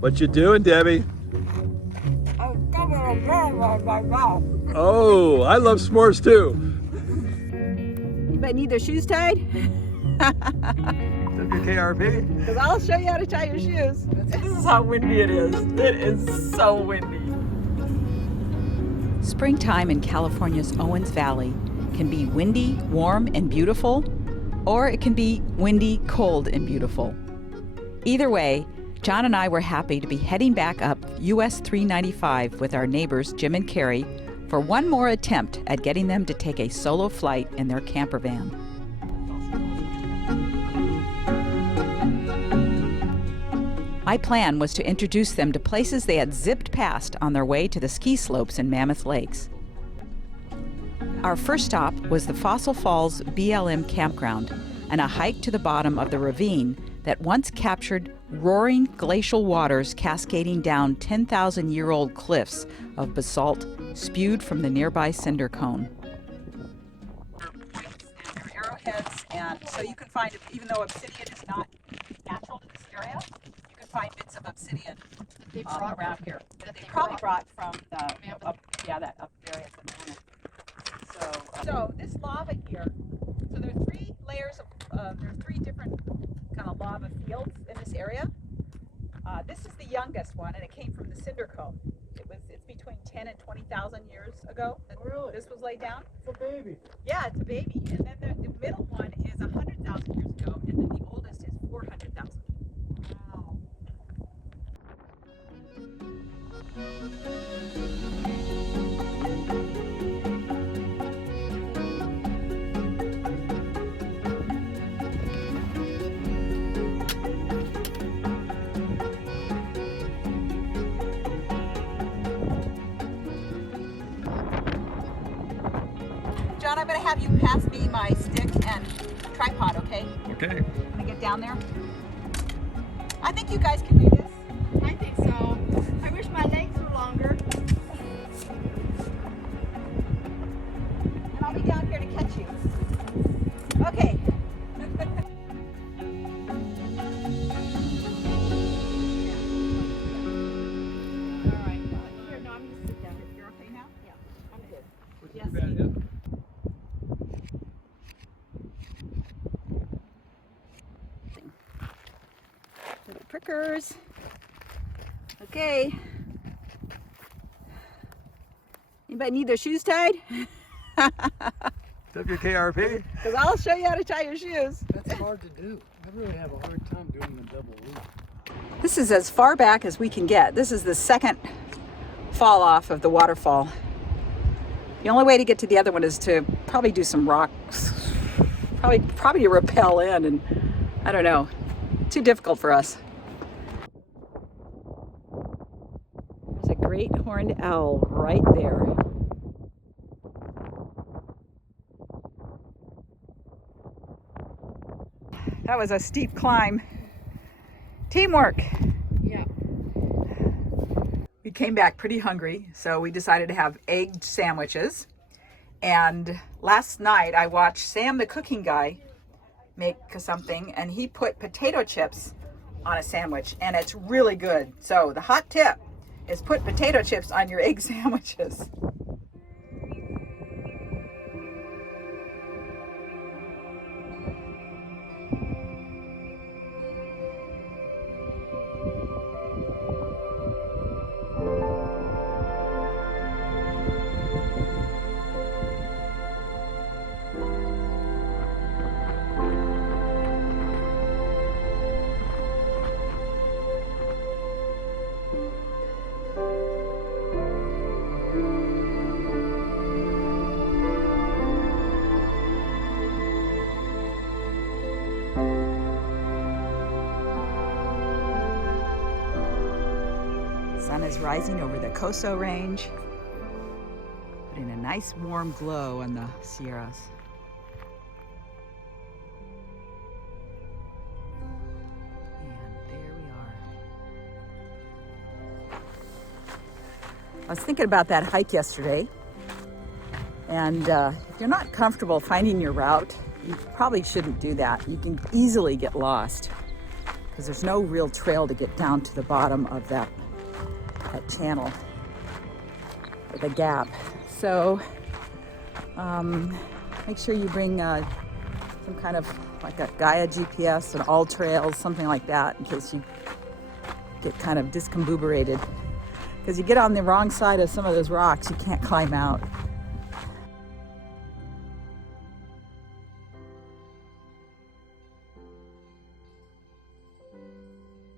What you doing, Debbie? Oh, I love s'mores too. Anybody need their shoes tied? WKRP? Because I'll show you how to tie your shoes. This is how windy it is. It is so windy. Springtime in California's Owens Valley can be windy, warm, and beautiful, or it can be windy, cold, and beautiful. Either way, John and I were happy to be heading back up US 395 with our neighbors Jim and Carrie for one more attempt at getting them to take a solo flight in their camper van. My plan was to introduce them to places they had zipped past on their way to the ski slopes in Mammoth Lakes. Our first stop was the Fossil Falls BLM campground and a hike to the bottom of the ravine that once captured roaring glacial waters cascading down 10,000-year-old cliffs of basalt spewed from the nearby cinder cone. And arrowheads, and so you can find, even though obsidian is not natural to this area, you can find bits of obsidian around here. That they probably brought from the up there at the moment. So this lava here, so there's three layers of, there's three different kind of lava fields in this area. This is the youngest one, and it came from the cinder cone. It's between 10 and 20,000 years ago that this was laid down. It's a baby. Yeah, it's a baby. And then the middle one is 100,000 years ago, and then the oldest is 400,000. Wow. John, I'm going to have you pass me my stick and tripod, okay? Okay. I'm going to get down there. I think you guys can do this. I think so. I wish my legs were longer. And I'll be down here to catch you. Okay. All right. Here, no, I'm going to sit down. You're okay now? Yeah, I'm good. Yes. Little prickers. Okay. Anybody need their shoes tied? WKRP? Because I'll show you how to tie your shoes. That's hard to do. I really have a hard time doing the double loop. This is as far back as we can get. This is the second fall off of the waterfall. The only way to get to the other one is to probably do some rocks, probably to rappel in, and I don't know, too difficult for us. There's a great horned owl right there. That was a steep climb. Teamwork. Yeah. We came back pretty hungry, so we decided to have egg sandwiches. And last night I watched Sam, the cooking guy, make something, and he put potato chips on a sandwich, and it's really good. So the hot tip is put potato chips on your egg sandwiches. Sun is rising over the Coso Range, putting a nice warm glow on the Sierras. And there we are. I was thinking about that hike yesterday, and if you're not comfortable finding your route, you probably shouldn't do that. You can easily get lost because there's no real trail to get down to the bottom of that channel, or the gap. So make sure you bring some kind of like a Gaia GPS, an all trails, something like that, in case you get kind of discombobulated. Because you get on the wrong side of some of those rocks, you can't climb out.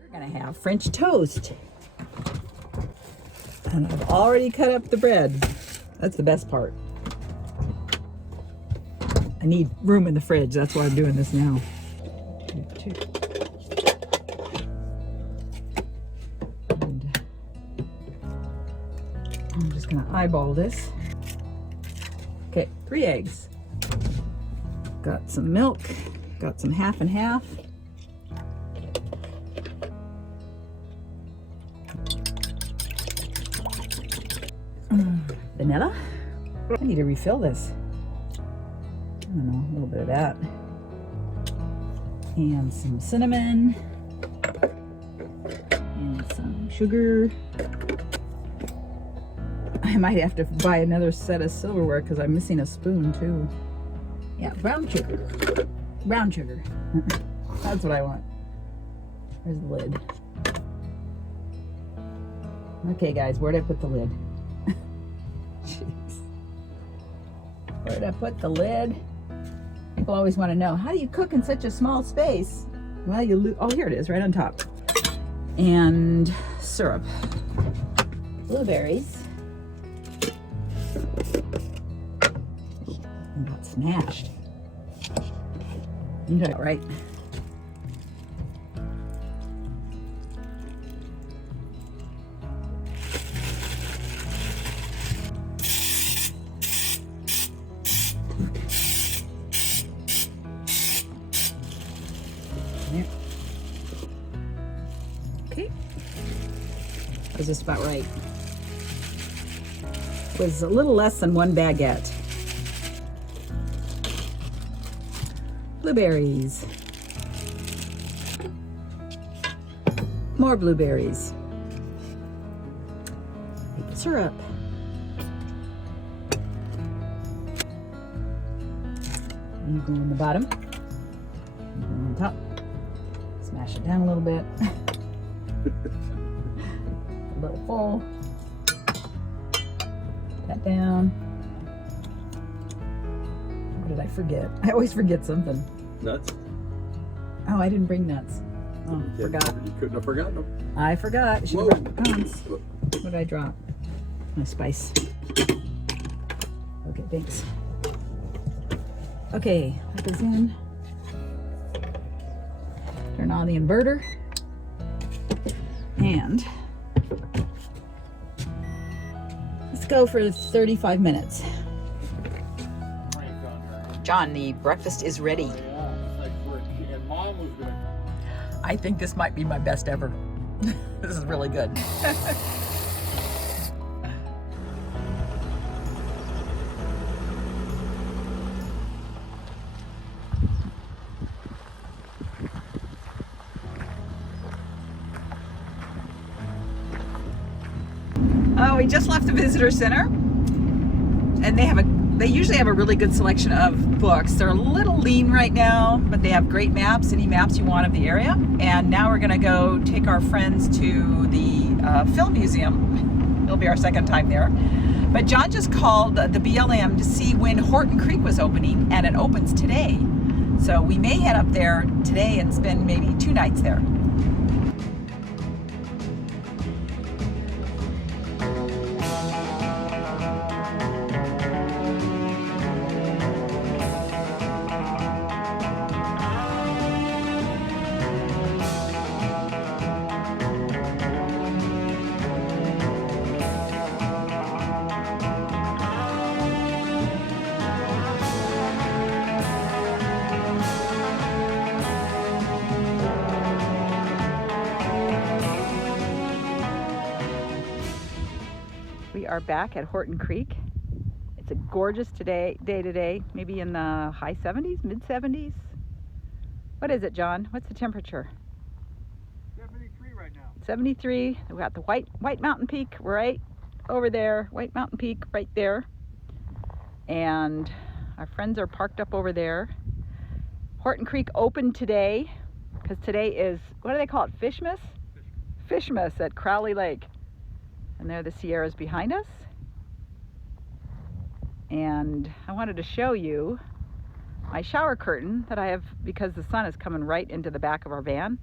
We're gonna have French toast. And I've already cut up the bread. That's the best part. I need room in the fridge, that's why I'm doing this now. And I'm just gonna eyeball this. Okay, 3 eggs. Got some milk, got some half and half. Vanilla. I need to refill this. I don't know, a little bit of that. And some cinnamon. And some sugar. I might have to buy another set of silverware because I'm missing a spoon too. Yeah, brown sugar. Brown sugar. That's what I want. Where's the lid? Okay guys, where'd I put the lid? Jeez. Where'd I put the lid? People always want to know, how do you cook in such a small space? Well, oh, here it is, right on top. And syrup. Blueberries. And got smashed. You got it right. Okay, was just about right. It was a little less than 1 baguette. Blueberries. More blueberries. Maple syrup. You go on the bottom. You go on top. Smash it down a little bit. A little full. Put that down. What did I forget? I always forget something. Nuts? Oh, I didn't bring nuts. Oh, forgot. You couldn't have forgotten them. I forgot. I should have brought pecans. What did I drop? My spice. Okay, thanks. Okay, that goes in. Turn on the inverter. And let's go for 35 minutes. John, the breakfast is ready. I think this might be my best ever. This is really good. Oh, we just left the visitor center, and they usually have a really good selection of books. They're a little lean right now, but they have great maps, any maps you want of the area. And now we're gonna go take our friends to the film museum. It'll be our second time there. But John just called the BLM to see when Horton Creek was opening, and it opens today. So we may head up there today and spend maybe 2 nights there. We are back at Horton Creek. It's a gorgeous day today, maybe in the high 70s, mid 70s. What is it, John? What's the temperature? 73. We got the White Mountain Peak right over there. White Mountain Peak right there. And our friends are parked up over there. Horton Creek opened today because today is, what do they call it? Fishmas? Fishmas at Crowley Lake. And there are the Sierras behind us. And I wanted to show you my shower curtain that I have, because the sun is coming right into the back of our van.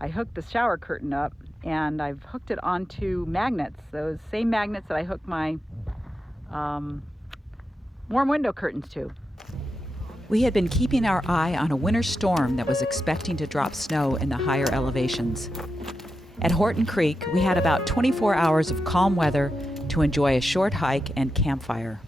I hooked the shower curtain up and I've hooked it onto magnets, those same magnets that I hooked my warm window curtains to. We had been keeping our eye on a winter storm that was expecting to drop snow in the higher elevations. At Horton Creek, we had about 24 hours of calm weather to enjoy a short hike and campfire.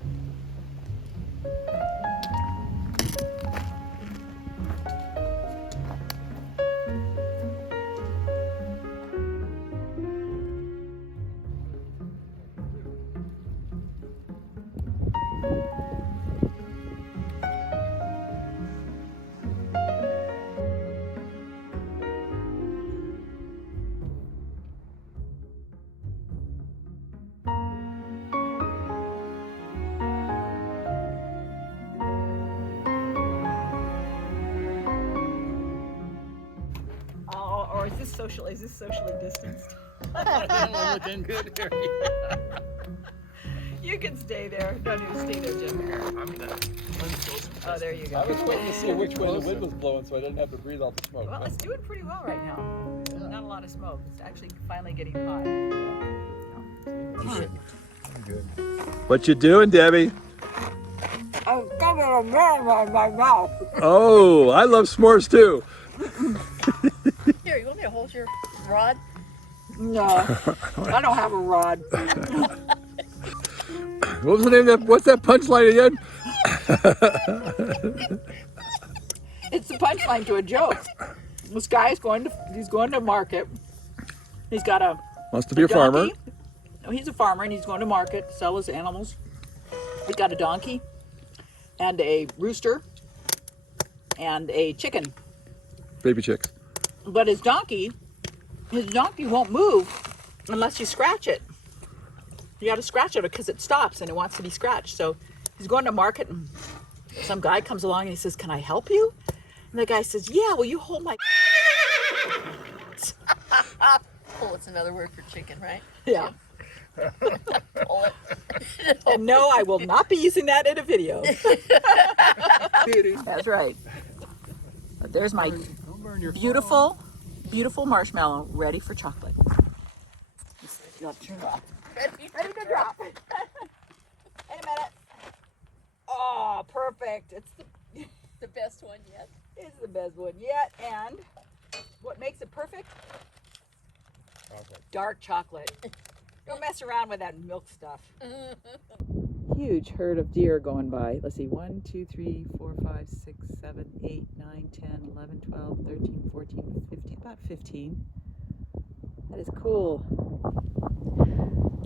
Or is this socially distanced? Looking good area. You can stay there. No need to stay there, Jim. I'm done. Oh, there you I go. was waiting to see which way the wind was blowing so I didn't have to breathe out the smoke. Well, it's doing pretty well right now. Not a lot of smoke. It's actually finally getting hot. What you doing, Debbie? I'm got a man in my mouth. Oh, I love s'mores too. Here, you want me to hold your rod? No, I don't have a rod. What was the name of that? What's that punchline again? It's the punchline to a joke. This guy is going to market. He's got a Wants to be a farmer. donkey. No, he's a farmer and he's going to market to sell his animals. He's got a donkey and a rooster and a chicken. Baby chicks. But his donkey won't move unless you scratch it. You got to scratch it because it stops and it wants to be scratched. So he's going to market and some guy comes along and he says, "Can I help you?" And the guy says, "Yeah, will you hold my..." Pull, it's another word for chicken, right? Yeah. Pull it. And no, I will not be using that in a video. That's right. But there's my beautiful, beautiful marshmallow ready for chocolate. Ready Ready to drop. In a minute. Oh, perfect. It's the best one yet. It's the best one yet. And what makes it perfect? Dark chocolate. Don't mess around with that milk stuff. Huge herd of deer going by. Let's see, 1, 2, 3, 4, 5, 6, 7, 8, 9, 10, 11, 12, 13, 14, 15, about 15. That is cool.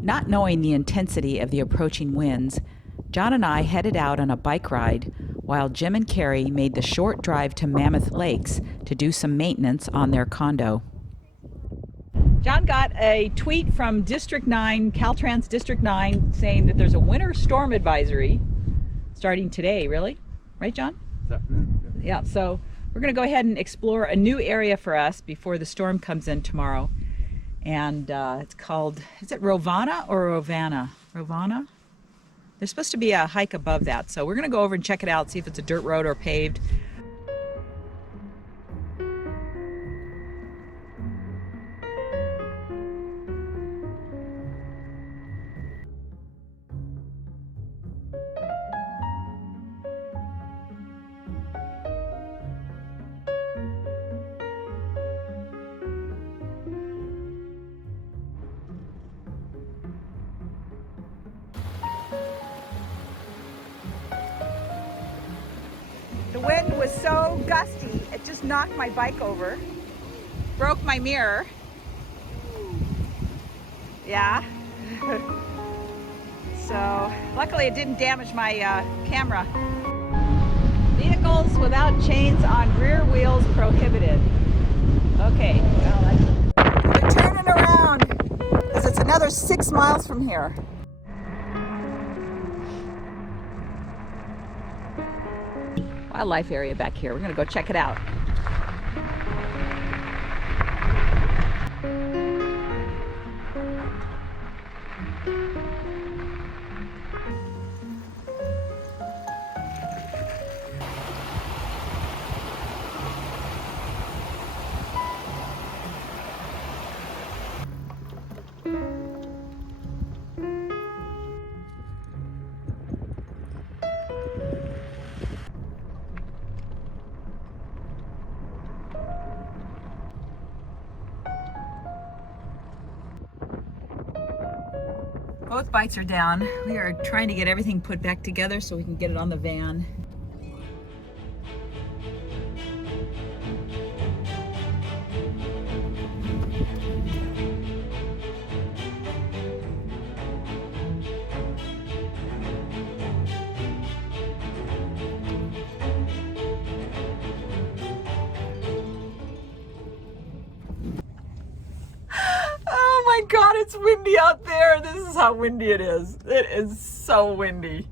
Not knowing the intensity of the approaching winds, John and I headed out on a bike ride while Jim and Carrie made the short drive to Mammoth Lakes to do some maintenance on their condo. John got a tweet from District 9, Caltrans District 9, saying that there's a winter storm advisory starting today, really? Right, John? Yeah, so we're going to go ahead and explore a new area for us before the storm comes in tomorrow. And it's called, is it Rovana or Rovana? Rovana? There's supposed to be a hike above that, so we're going to go over and check it out, see if it's a dirt road or paved. The wind was so gusty, it just knocked my bike over, broke my mirror. Yeah. So luckily it didn't damage my camera. Vehicles without chains on rear wheels prohibited. Okay, well, we're turning around. miles from here. Wildlife area back here. We're gonna go check it out. Both bikes are down. We are trying to get everything put back together so we can get it on the van. Oh my God, it's windy out there. This is how windy it is. It is so windy.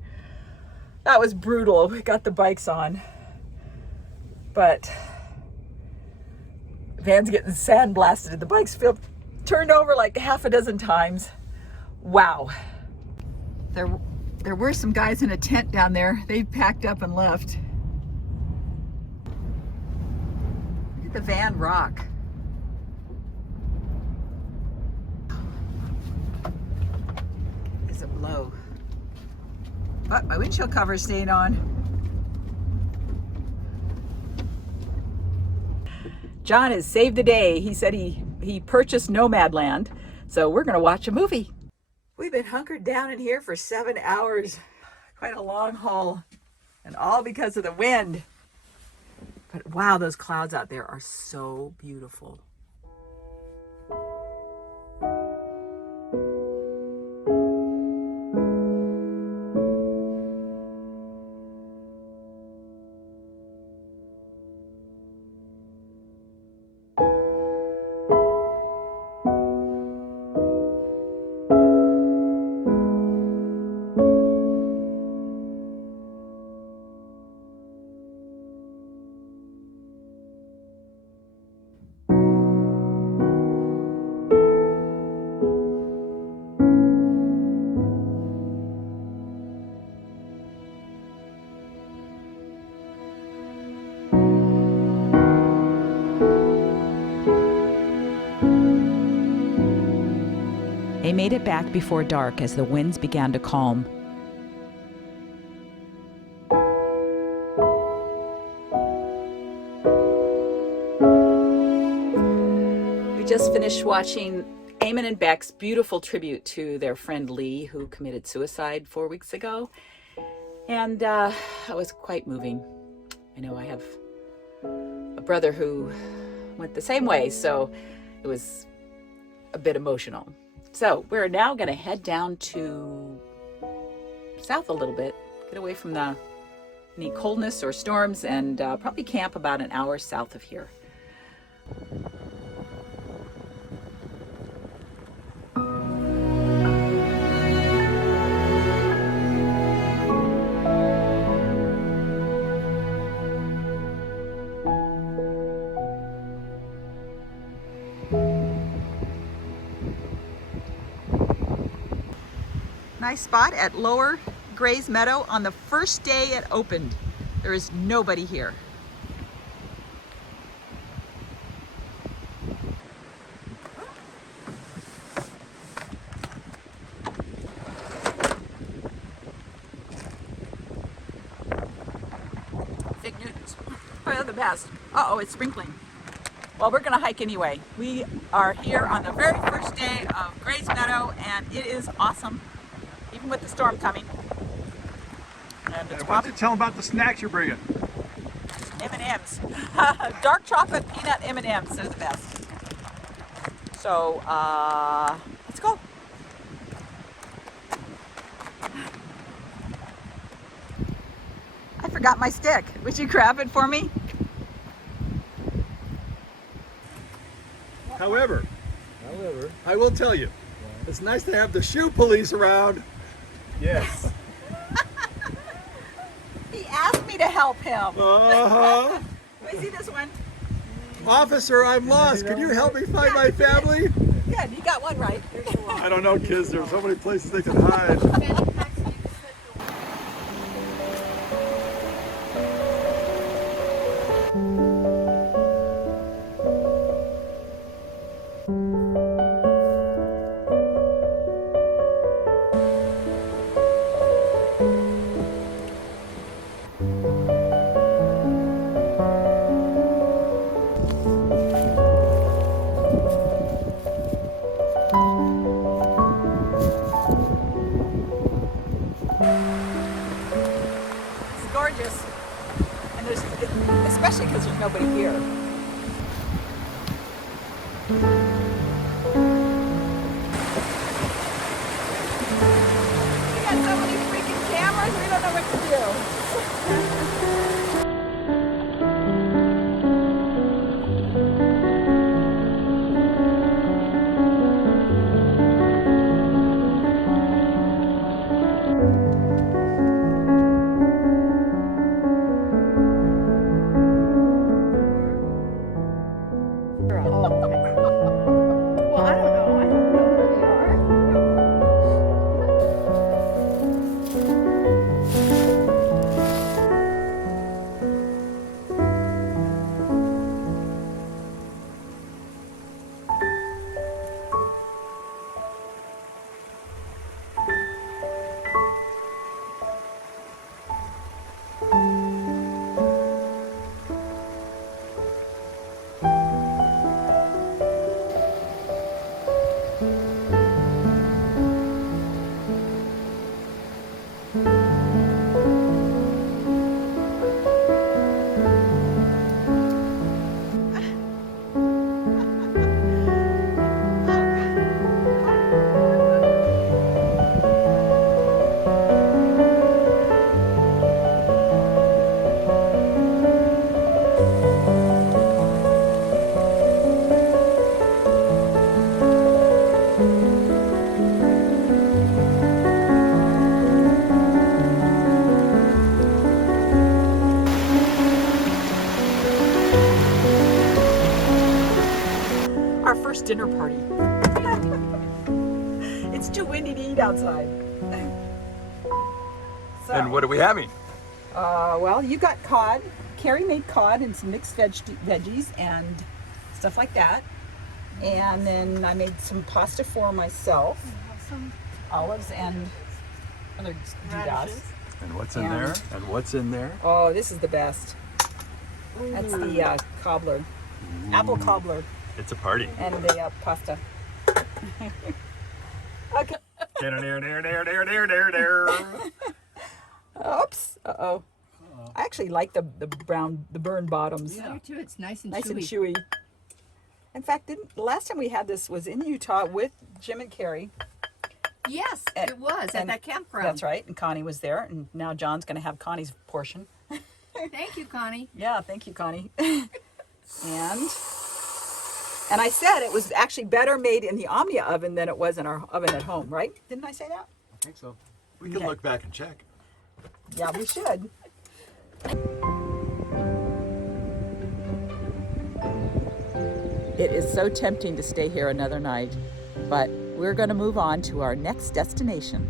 That was brutal. We got the bikes on, but the van's getting sandblasted. The bikes feel turned over like half a dozen times. Wow. There were some guys in a tent down there. They packed up and left. Look at the van rock. Is it blow? But my windshield cover is staying on. John has saved the day. He said he purchased Nomadland, so we're gonna watch a movie. We've been hunkered down in here for 7 hours. Quite a long haul, and all because of the wind. But wow, those clouds out there are so beautiful. They made it back before dark as the winds began to calm. We just finished watching Eamon and Beck's beautiful tribute to their friend Lee, who committed suicide 4 weeks ago. And that was quite moving. I know I have a brother who went the same way, so it was a bit emotional. So we're now going to head down to south a little bit, get away from any coldness or storms, and probably camp about an hour south of here. Nice spot at Lower Gray's Meadow on the first day it opened. There is nobody here. Fig Newtons. Oh, they're the best. Uh-oh, it's sprinkling. Well, we're gonna hike anyway. We are here on the very first day of Gray's Meadow, and it is awesome. Even with the storm coming. And it's Why don't you tell them about the snacks you're bringing? M&Ms. Dark chocolate peanut M&Ms. They're the best. So, let's go. I forgot my stick. Would you grab it for me? However, I will tell you, It's nice to have the shoe police around. Yes. He asked me to help him. Uh-huh. Let me see this one. Officer, I'm lost. Can you help me find my family? Good, you got one right. I don't know, kids. There's so many places they can hide. It's gorgeous. And there's, especially because there's nobody here. We got so many freaking cameras, we don't know what to do. Well, I don't know. I don't know where they are. Our first dinner party. It's too windy to eat outside. So, And what are we having? well, you got cod. Carrie made cod and some mixed veggies and stuff like that. And then I made some pasta for myself. Some Olives and other doodads. And what's in Yeah. there? And what's in there? Oh, this is the best. That's the cobbler. Apple cobbler It's a party. and the pasta. Okay. Oops. Uh-oh. I actually like the burned bottoms. I do too. It's nice and Nice chewy. and chewy. In fact, the last time we had this was in Utah with Jim and Carrie. Yes, And- it was at and that campground. That's right. And Connie was there. And now John's going to have Connie's portion. Thank you, Connie. Yeah, thank you, Connie. and I said it was actually better made in the Omnia oven than it was in our oven at home, right? Didn't I say that? I think so. We can Okay. look back and check. Yeah, we should. It is so tempting to stay here another night, but we're going to move on to our next destination.